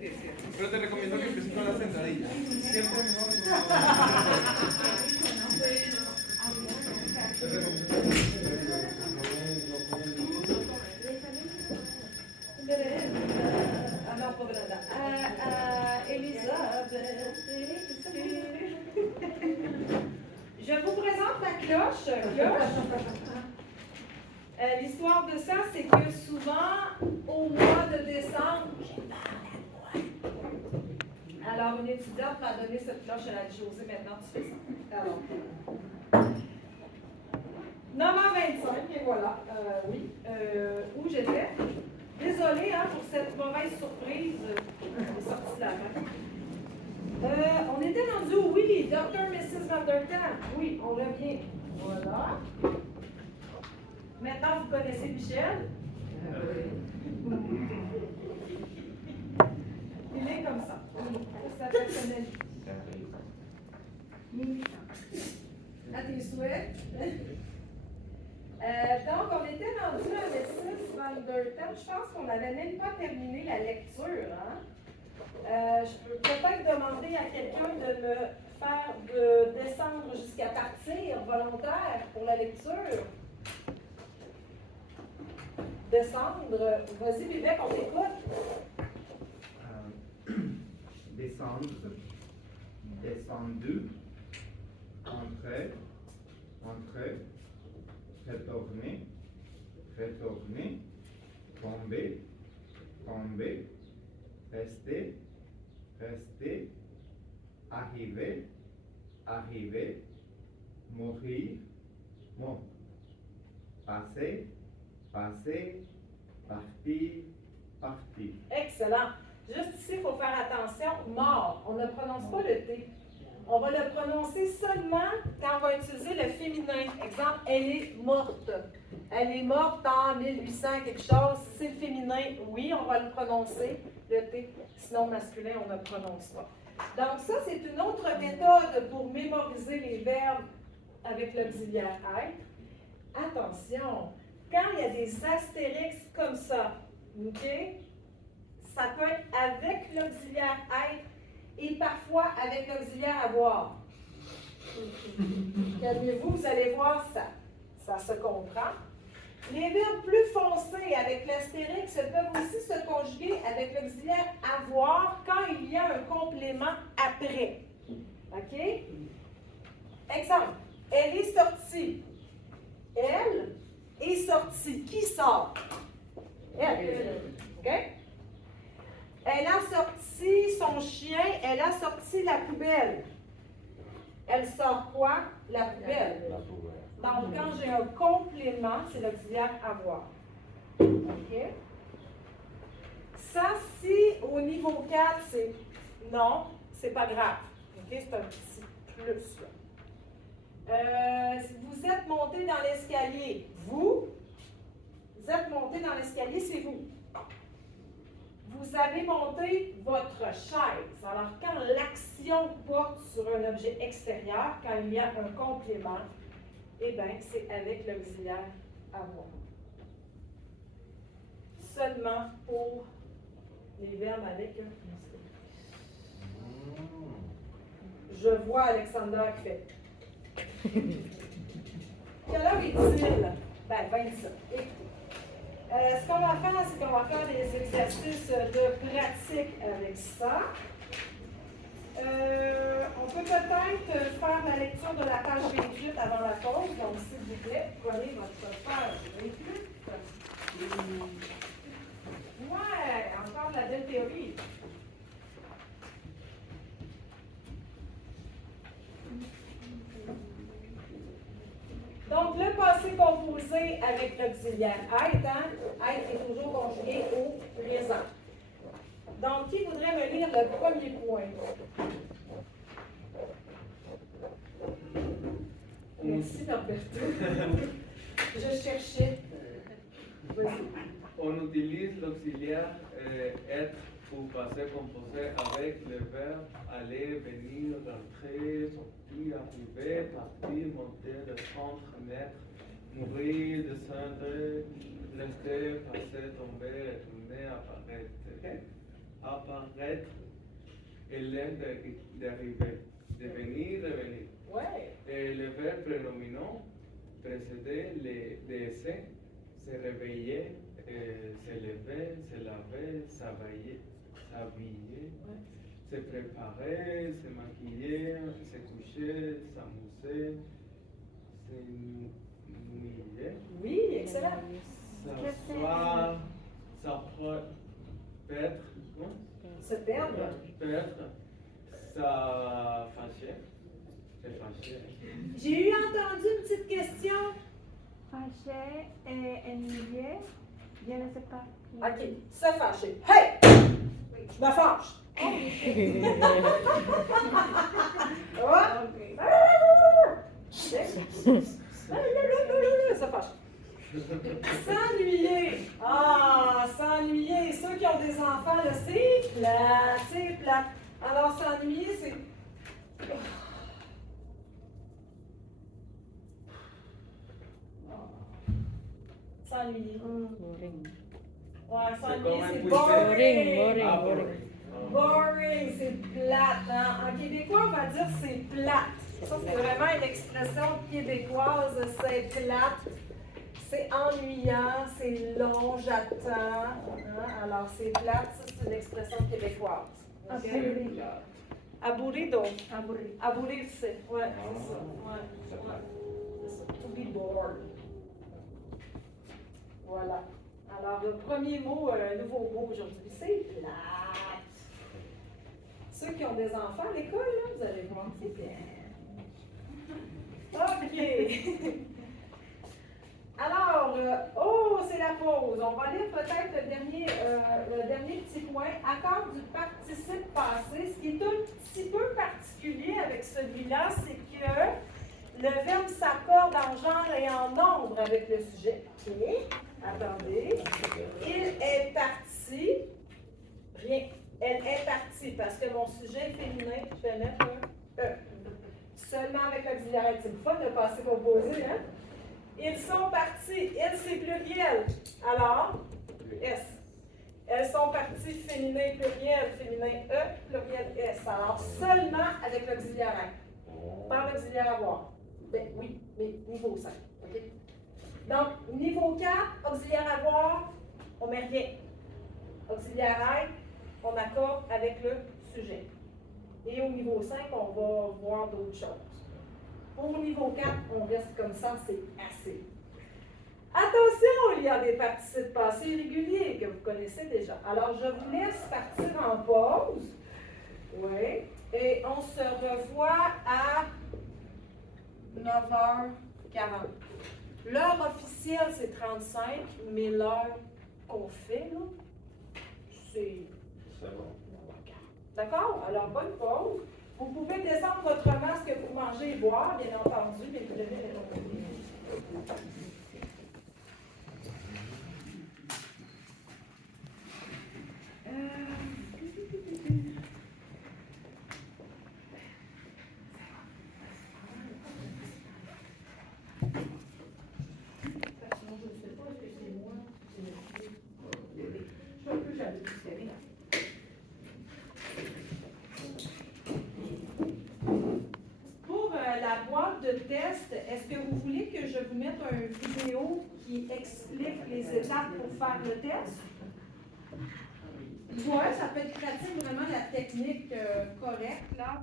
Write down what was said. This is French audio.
Pero te recomiendo que empieces con la sentadilla. Siempre mejor. Ah non, pas Brenda. Elisabeth. Je vous présente la cloche. L'histoire de ça, c'est que souvent, au mois de décembre, alors une étudiante m'a donné cette cloche, elle a dit Josée, maintenant tu fais ça. Alors, 9h25, et voilà, où j'étais. Désolée pour cette mauvaise surprise. J'ai sorti de la main. On était rendu où? Oui, Dr. Mrs. Vanderkamp. Oui, on revient. Voilà. Maintenant, vous connaissez Michel? Il est comme ça. Ça s'appelle à tes souhaits. Donc, on était rendu à Mrs. Vanderkamp. Je pense qu'on n'avait même pas terminé la lecture. Hein? Je peux peut-être demander à quelqu'un de me faire descendre jusqu'à partir volontaire pour la lecture. Descendre. Vas-y, Vivek, on t'écoute. Descendre, descendu, entrer, entrer, retourner, retourner, tomber, tomber, rester, rester, arriver, arriver, mourir, mort, passer, passer, partir, partir. Excellent. Juste ici, il faut faire attention. Mort. On ne prononce pas le T. On va le prononcer seulement quand on va utiliser le féminin. Exemple, elle est morte. Elle est morte en 1800 quelque chose. Si c'est le féminin, oui, on va le prononcer, le T. Sinon, masculin, on ne le prononce pas. Donc ça, c'est une autre méthode pour mémoriser les verbes avec l'auxiliaire être. Attention, quand il y a des astérix comme ça, OK? Ça peut être avec l'auxiliaire être et parfois avec l'auxiliaire avoir. Calmez-vous, vous allez voir ça se comprend. Les verbes plus foncés avec l'astérix peuvent aussi se conjuguer avec l'auxiliaire avoir quand il y a un complément après. OK? Exemple, elle est sortie. Elle est sortie. Qui sort? Elle. OK? Elle a sorti son chien, elle a sorti la poubelle. Elle sort quoi? La poubelle. Donc, quand j'ai un complément, c'est l'auxiliaire avoir. OK? Ça, si au niveau 4, c'est non, c'est pas grave. OK? C'est un petit plus. Si vous êtes monté dans l'escalier, vous êtes monté dans l'escalier, c'est vous. Vous avez monté votre chaise. Alors, quand l'action porte sur un objet extérieur, quand il y a un complément, eh bien, c'est avec l'auxiliaire avoir. Seulement pour les verbes avec un astérix. Je vois Alexandra qui fait. Quelle heure est-il? Ben, 27. Écoutez. Ce qu'on va faire, c'est qu'on va faire des exercices de pratique avec ça. On peut peut-être faire la lecture de la page 28 avant la pause. Donc, s'il vous plaît, prenez votre page 28. Ouais, encore de la belle théorie. Donc, le passé composé avec l'auxiliaire être, être est toujours conjugué au présent. Donc, qui voudrait me lire le premier point? Merci, Norberto. Je cherchais. On utilise l'auxiliaire être pour passé composé avec le verbe aller, venir, rentrer, sortir, arriver, partir, monter, descendre, naître, mourir, descendre, rester, passer, tomber, retourner, apparaître. Okay? apparaître et l'air d'arriver. Devenir, revenir. Ouais. Et le verbe prénominant précédait les décès, se réveiller, se lever, se laver, s'habiller, se préparer, se maquiller, se coucher, s'amuser, s'ennuyer, Oui, excellent. s'asseoir, perdre, Se perdre. s'affâcher, se fâcher. J'ai eu entendu une petite question. Fâché et ennuyé, je ne sais pas. OK, se fâcher. Hey! Je me fâche. Se fâche. S'ennuyer. Ah, s'ennuyer. Ceux qui ont des enfants, là, c'est plat, c'est plat. Alors, s'ennuyer, c'est... S'ennuyer. Ouais, s'ennuyer, c'est boring. Ah, boring. Boring, c'est plate. Hein? En québécois, on va dire c'est plate. Ça, c'est vraiment une expression québécoise, c'est plate. C'est ennuyant, c'est long, j'attends. Hein? Alors, c'est plate, ça, c'est une expression québécoise. Aburrido. Aburrido. Aburrido. Aburrirse. Ouais, c'est ça. Ouais. C'est ça. To be bored. Voilà. Alors, le premier mot, nouveau mot aujourd'hui, c'est plate. Ceux qui ont des enfants à l'école, là, vous allez voir, c'est bien. OK. Alors, c'est la pause. On va lire peut-être le dernier petit point. Accord du participe passé. Ce qui est un petit peu particulier avec celui-là, c'est que le verbe s'accorde en genre et en nombre avec le sujet. OK. Attendez. Il est parti. Rien. Elle est partie parce que mon sujet est féminin. Je vais mettre un E. Seulement avec l'auxiliaire. C'est le fun de passer composé, hein? Ils sont partis. Ils, c'est pluriel. Alors, S. Elles sont parties, féminin, pluriel, féminin E, pluriel S. Alors, seulement avec l'auxiliaire. Par l'auxiliaire avoir. Ben oui, mais niveau 5. OK? Donc, niveau 4, auxiliaire avoir, on ne met rien. Auxiliaire être, on accorde avec le sujet. Et au niveau 5, on va voir d'autres choses. Au niveau 4, on reste comme ça, c'est assez. Attention, il y a des participes passés réguliers que vous connaissez déjà. Alors, je vous laisse partir en pause. Oui. Et on se revoit à 9h40. L'heure officielle, c'est 35, mais l'heure qu'on fait, là, c'est... D'accord? Alors, bonne pause. Vous pouvez descendre votre masque pour manger et boire, bien entendu, mais vous devez les retrouver. De test, est-ce que vous voulez que je vous mette une vidéo qui explique les étapes pour faire le test? Oui, ça peut être pratique, vraiment la technique correcte, là.